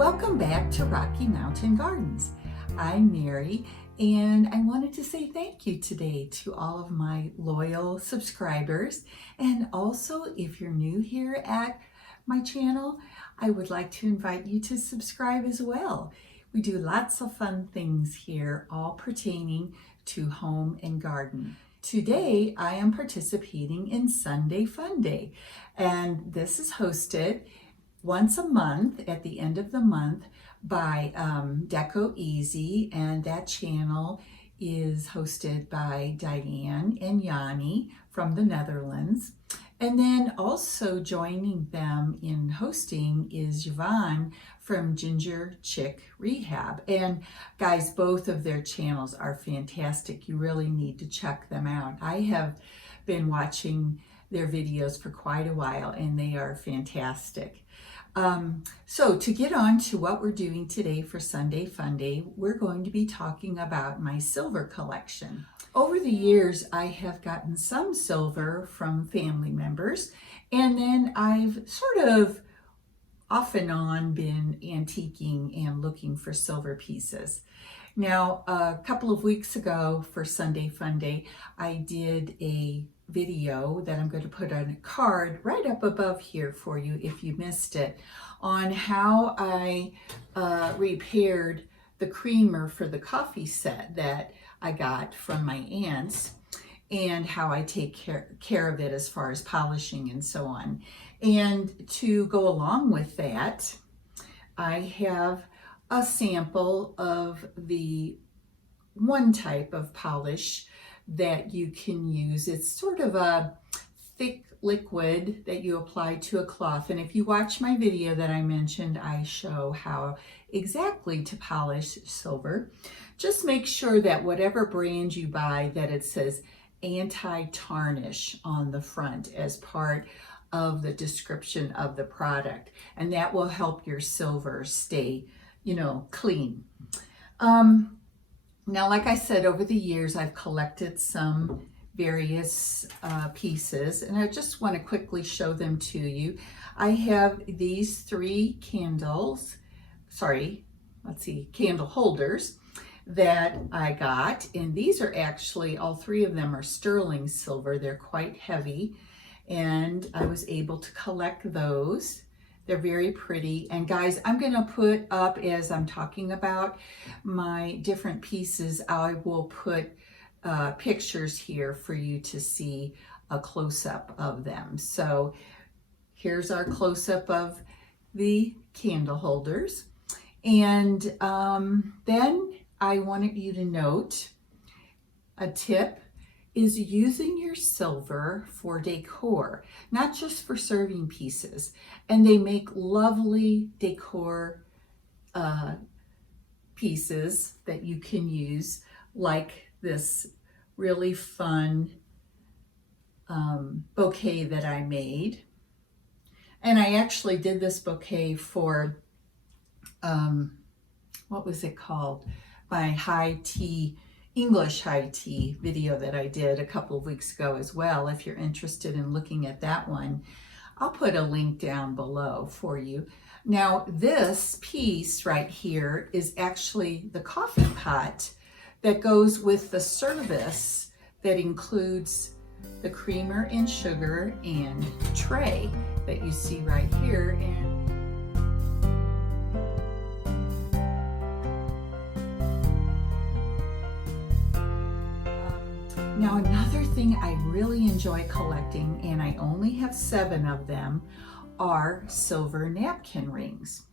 Welcome back to Rocky Mountain Gardens. I'm Mary, and I wanted to say thank you today to all of my loyal subscribers. And also, if you're new here at my channel, I would like to invite you to subscribe as well. We do lots of fun things here, all pertaining to home and garden. Today, I am participating in Sunday Funday, and this is hosted once a month at the end of the month by Decor, and that channel is hosted by Diane and Yanni from the Netherlands. And then also joining them in hosting is Yvonne from Ginger Chick Rehab. And guys, both of their channels are fantastic. You really need to check them out. I have been watching their videos for quite a while and they are fantastic. So to get on to what we're doing today for Sunday Funday, we're going to be talking about my silver collection. Over the years, I have gotten some silver from family members, and then I've sort of off and on been antiquing and looking for silver pieces. Now, a couple of weeks ago for Sunday Funday, I did a video that I'm going to put on a card right up above here for you if you missed it, on how I repaired the creamer for the coffee set that I got from my aunts, and how I take care of it as far as polishing and so on. And to go along with that, I have a sample of the one type of polish that you can use. It's sort of a thick liquid that you apply to a cloth. And if you watch my video that I mentioned, I show how exactly to polish silver. Just make sure that whatever brand you buy, that it says anti-tarnish on the front as part of the description of the product. And that will help your silver stay, clean. Now, like I said, over the years, I've collected some various pieces, and I just want to quickly show them to you. I have these three candle holders that I got, and these are actually, all three of them are sterling silver. They're quite heavy, and I was able to collect those. They're very pretty. And guys, I'm going to put up, as I'm talking about my different pieces, I will put pictures here for you to see a close-up of them. So here's our close-up of the candle holders. And then I wanted you to note a tip is using your silver for decor, not just for serving pieces. And they make lovely decor pieces that you can use, like this really fun bouquet that I made. And I actually did this bouquet for, what was it called? My English high tea video that I did a couple of weeks ago as well. If you're interested in looking at that one, I'll put a link down below for you. Now, this piece right here is actually the coffee pot that goes with the service that includes the creamer and sugar and tray that you see right here. Now, another thing I really enjoy collecting, and I only have 7 of them, are silver napkin rings.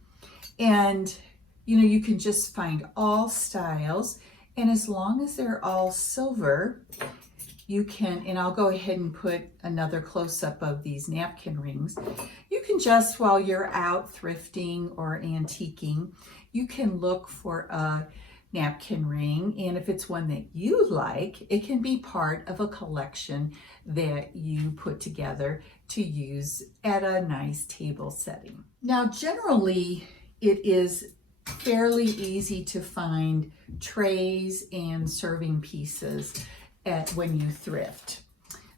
And, you can just find all styles, and as long as they're all silver, you can, and I'll go ahead and put another close-up of these napkin rings. You can just, while you're out thrifting or antiquing, you can look for a napkin ring, and if it's one that you like, it can be part of a collection that you put together to use at a nice table setting. Now, generally, it is fairly easy to find trays and serving pieces when you thrift.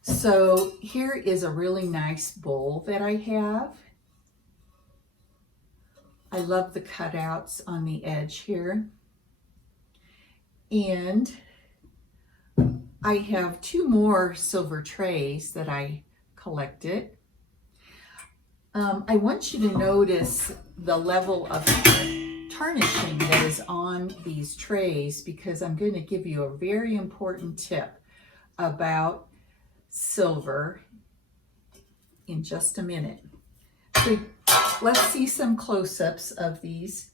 So here is a really nice bowl that I have. I love the cutouts on the edge here. And I have 2 more silver trays that I collected. I want you to notice the level of tarnishing that is on these trays, because I'm going to give you a very important tip about silver in just a minute. So let's see some close-ups of these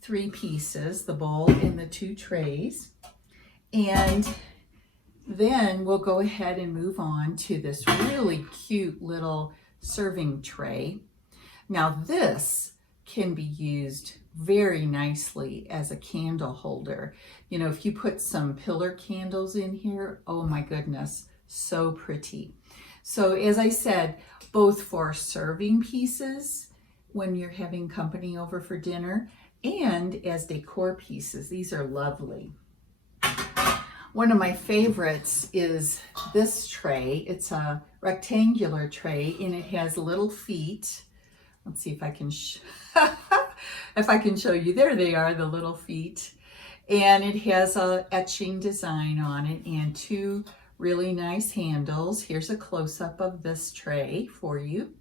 3 pieces, the bowl and the 2 trays. And then we'll go ahead and move on to this really cute little serving tray. Now this can be used very nicely as a candle holder. You know, if you put some pillar candles in here, oh my goodness, so pretty. So as I said, both for serving pieces when you're having company over for dinner and as decor pieces, these are lovely. One of my favorites is this tray. It's a rectangular tray and it has little feet. Let's see if I can if I can show you. There they are, the little feet. And it has a etching design on it and 2 really nice handles. Here's a close-up of this tray for you.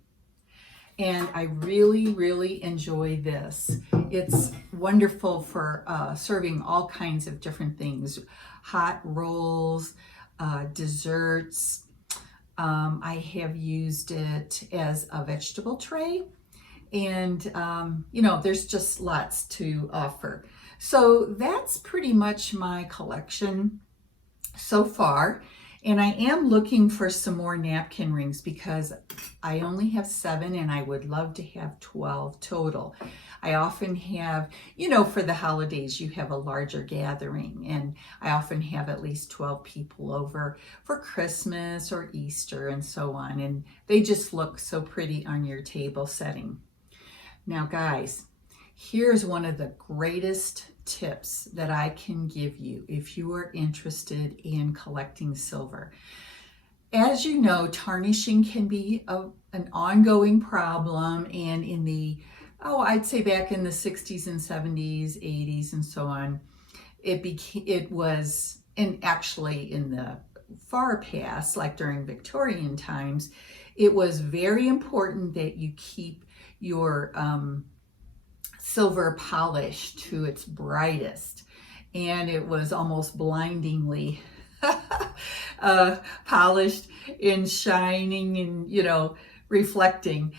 And I really, really enjoy this. It's wonderful for serving all kinds of different things. Hot rolls, desserts. I have used it as a vegetable tray. And, you know, there's just lots to offer. So that's pretty much my collection so far. And I am looking for some more napkin rings because I only have 7 and I would love to have 12 total. I often have, you know, for the holidays, you have a larger gathering, and I often have at least 12 people over for Christmas or Easter and so on. And they just look so pretty on your table setting. Now, guys, here's one of the greatest tips that I can give you if you are interested in collecting silver. As you know, tarnishing can be an ongoing problem, and in the, I'd say back in the 60s and 70s, 80s and so on, it was, and actually in the far past, like during Victorian times, it was very important that you keep your silver polished to its brightest, and it was almost blindingly polished and shining and, you know, reflecting.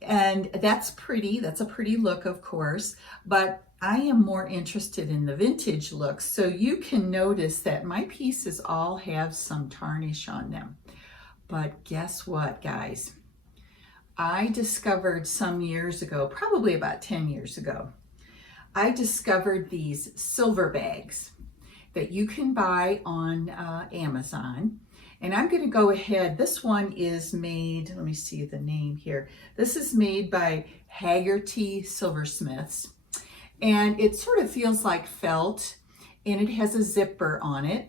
And that's pretty. That's a pretty look, of course, but I am more interested in the vintage look. So you can notice that my pieces all have some tarnish on them. But guess what, guys? I discovered some years ago, probably about 10 years ago, I discovered these silver bags that you can buy on Amazon. And I'm going to go ahead. This one is made, let me see the name here. This is made by Haggerty Silversmiths. And it sort of feels like felt, and it has a zipper on it.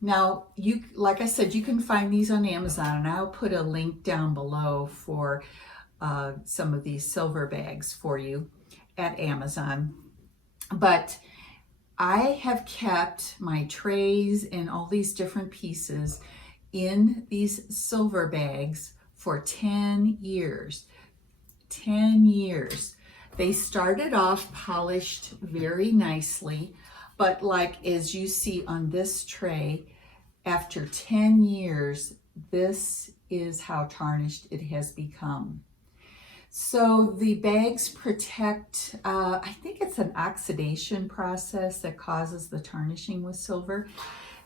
Now, like I said, you can find these on Amazon, and I'll put a link down below for some of these silver bags for you at Amazon. But I have kept my trays and all these different pieces in these silver bags for 10 years. 10 years. They started off polished very nicely, but like as you see on this tray, after 10 years, this is how tarnished it has become. So the bags protect, I think it's an oxidation process that causes the tarnishing with silver.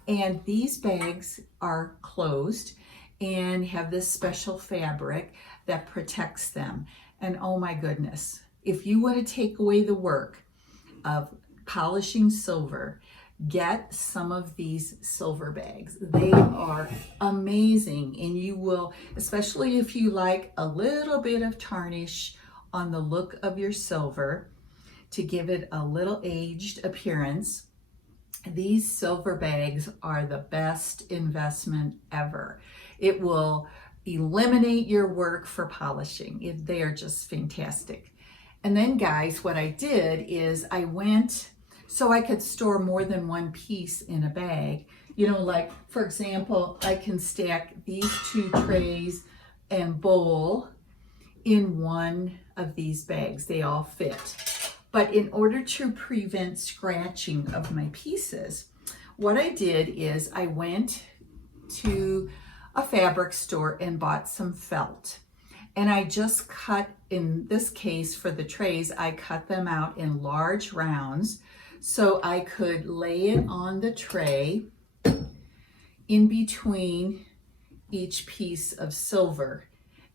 And these bags are closed and have this special fabric that protects them. And oh my goodness, if you want to take away the work of polishing silver, get some of these silver bags. They are amazing, and you will, especially if you like a little bit of tarnish on the look of your silver to give it a little aged appearance, these silver bags are the best investment ever. It will eliminate your work for polishing. They are just fantastic. And then guys, what I did is I went, so I could store more than one piece in a bag. You know, like for example, I can stack these 2 trays and bowl in one of these bags. They all fit. But in order to prevent scratching of my pieces, what I did is I went to a fabric store and bought some felt. And I just cut, in this case for the trays, I cut them out in large rounds so I could lay it on the tray in between each piece of silver.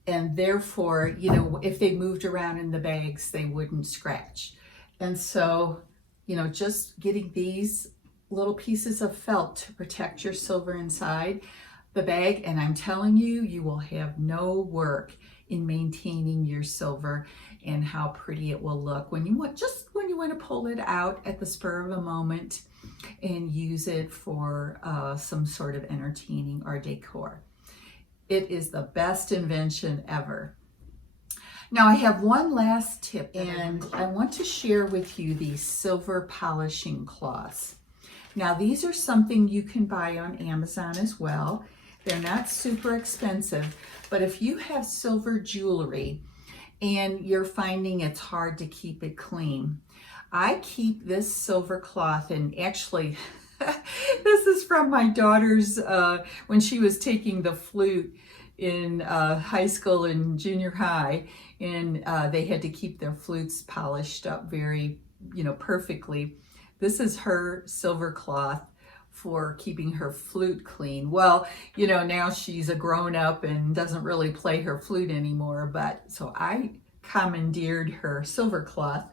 And therefore, you know, if they moved around in the bags, they wouldn't scratch. And so, you know, just getting these little pieces of felt to protect your silver inside the bag, and I'm telling you, you will have no work in maintaining your silver and how pretty it will look when you want, just when you want to pull it out at the spur of a moment and use it for some sort of entertaining or decor. It is the best invention ever. Now I have one last tip, and I want to share with you these silver polishing cloths. Now these are something you can buy on Amazon as well. They're not super expensive, but if you have silver jewelry and you're finding it's hard to keep it clean, I keep this silver cloth, and actually this is from my daughter's when she was taking the flute in high school and junior high, and they had to keep their flutes polished up very, you know, perfectly. This is her silver cloth for keeping her flute clean. Well, you know, now she's a grown up and doesn't really play her flute anymore, but so I commandeered her silver cloth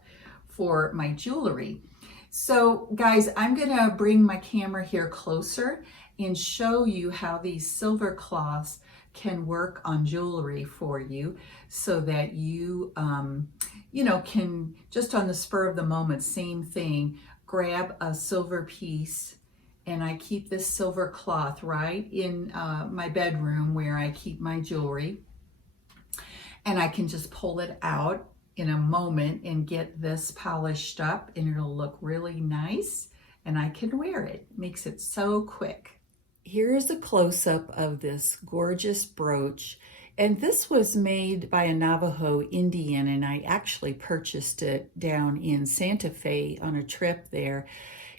for my jewelry. So guys, I'm gonna bring my camera here closer and show you how these silver cloths can work on jewelry for you, so that you, you know, can just on the spur of the moment, same thing, grab a silver piece. And I keep this silver cloth right in my bedroom where I keep my jewelry. And I can just pull it out in a moment and get this polished up, and it'll look really nice and I can wear it. Makes it so quick. Here is a close-up of this gorgeous brooch. And this was made by a Navajo Indian, and I actually purchased it down in Santa Fe on a trip there.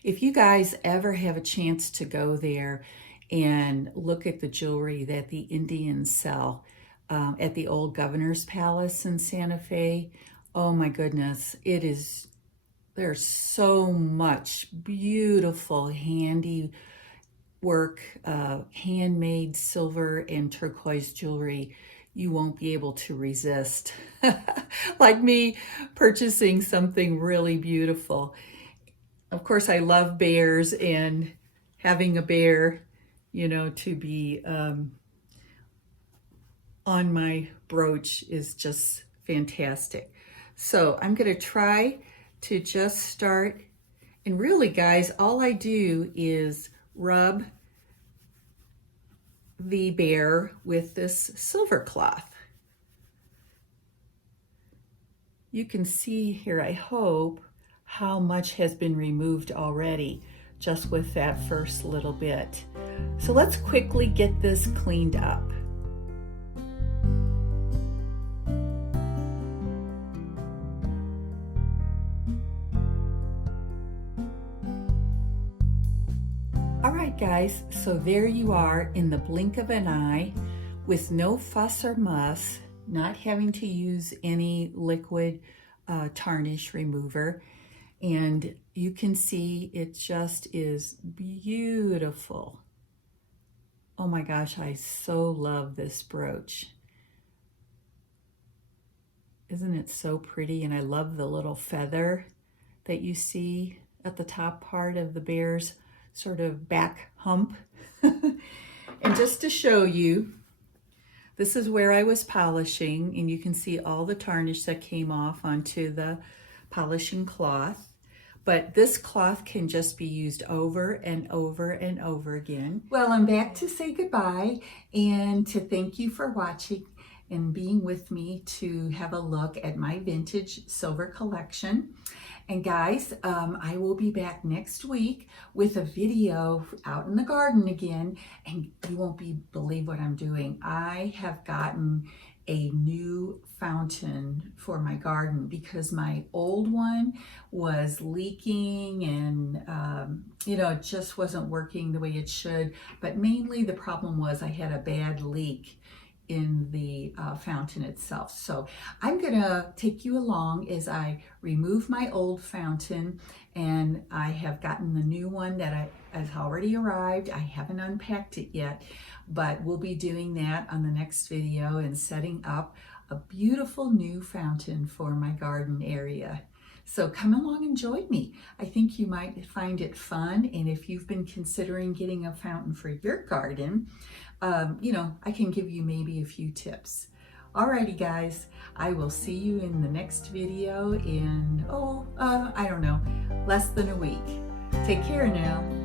If you guys ever have a chance to go there and look at the jewelry that the Indians sell at the old Governor's Palace in Santa Fe, oh my goodness, there's so much beautiful handy work, handmade silver and turquoise jewelry. You won't be able to resist. Like me purchasing something really beautiful. Of course, I love bears, and having a bear, you know, to be on my brooch is just fantastic. So I'm going to try to just start. And really, guys, all I do is rub the bear with this silver cloth. You can see here, I hope, how much has been removed already just with that first little bit. So let's quickly get this cleaned up. All right, guys, so there you are in the blink of an eye with no fuss or muss, not having to use any liquid tarnish remover. And you can see it just is beautiful. Oh my gosh, I so love this brooch. Isn't it so pretty? And I love the little feather that you see at the top part of the bear's sort of back hump. And just to show you, this is where I was polishing, and you can see all the tarnish that came off onto the polishing cloth. But this cloth can just be used over and over and over again. Well, I'm back to say goodbye and to thank you for watching. and being with me to have a look at my vintage silver collection. And guys, I will be back next week with a video out in the garden again, and you won't believe what I'm doing. I have gotten a new fountain for my garden because my old one was leaking and it just wasn't working the way it should. But mainly the problem was I had a bad leak in the fountain itself. So I'm gonna take you along as I remove my old fountain, and I have gotten the new one that has already arrived. I haven't unpacked it yet, but we'll be doing that on the next video and setting up a beautiful new fountain for my garden area. So come along and join me. I think you might find it fun, and if you've been considering getting a fountain for your garden, I can give you maybe a few tips. Alrighty guys, I will see you in the next video in, I don't know, less than a week. Take care now.